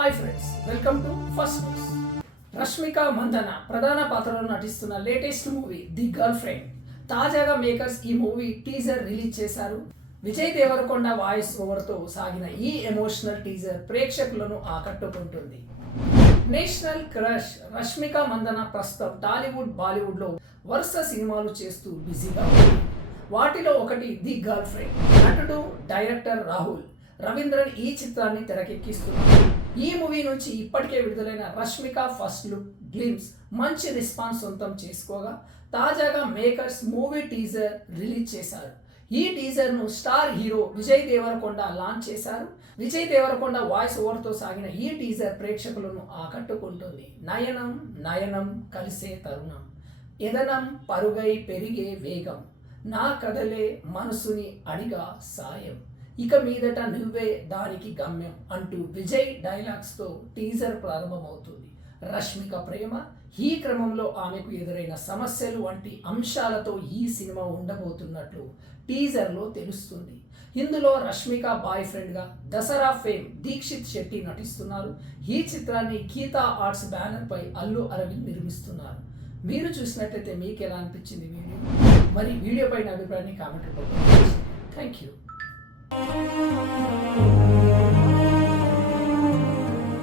Hi friends, welcome to first news. Rashmika Mandanna ప్రధాన పాత్రలో నటిస్తున్న latest movie the girlfriend. తాజాగా మేకర్స్ ఈ మూవీ టీజర్ రిలీజ్ చేశారు. విజయ్ దేవరకొండ వాయిస్ ఓవర్తో సాగిన ఈ ఎమోషనల్ టీజర్ ప్రేక్షకులను ఆకట్టుకుంటుంది. నేషనల్ క్రష్ రష్మిక మందన ప్రస్తుతం టాలీవుడ్, బాలీవుడ్లో వరుస సినిమాలు చేస్తూ బిజీగా ఉంది. వాటిలో ఒకటి ది గర్ల్ ఫ్రెండ్. నటుడు, డైరెక్టర్ రాహుల్ రవీంద్రన్ ఈ చిత్రాన్ని తెరకెక్కిస్తున్నారు. ఈ మూవీ నుంచి ఇప్పటికే విడుదలైన రష్మిక ఫస్ట్ లుక్ గ్లిమ్స్ మంచి రెస్పాన్స్ సొంతం చేసుకోగా, తాజాగా మేకర్స్ మూవీ టీజర్ రిలీజ్ చేశారు. ఈ టీజర్ను star hero Vijay Deverakonda launch చేశారు. విజయ్ దేవరకొండ వాయిస్ ఓవర్తో సాగిన ఈ టీజర్ ప్రేక్షకులను ఆకట్టుకుంటుంది. నయనం నయనం కలిసే తరుణం, ఎదనం పరుగై పెరిగే వేగం, నా కథలే మనసుని అడిగా సాయం, ఇక మీదట నువ్వే దానికి గమ్యం అంటూ విజయ్ డైలాగ్స్తో టీజర్ ప్రారంభమవుతుంది. రష్మిక ప్రేమ, ఈ క్రమంలో ఆమెకు ఎదురైన సమస్యలు వంటి అంశాలతో ఈ సినిమా ఉండబోతున్నట్లు టీజర్లో తెలుస్తుంది. ఇందులో రష్మిక బాయ్ ఫ్రెండ్గా దసరా ఫేమ్ దీక్షిత్ శెట్టి నటిస్తున్నారు. ఈ చిత్రాన్ని గీతా ఆర్ట్స్ బ్యానర్పై అల్లు అరవింద్ నిర్మిస్తున్నారు. మీరు చూసినట్లయితే మీకు ఎలా అనిపించింది వీడియో? మరి వీడియో పైన అభిప్రాయాన్ని కామెంట్ రూపంలో. Thank you.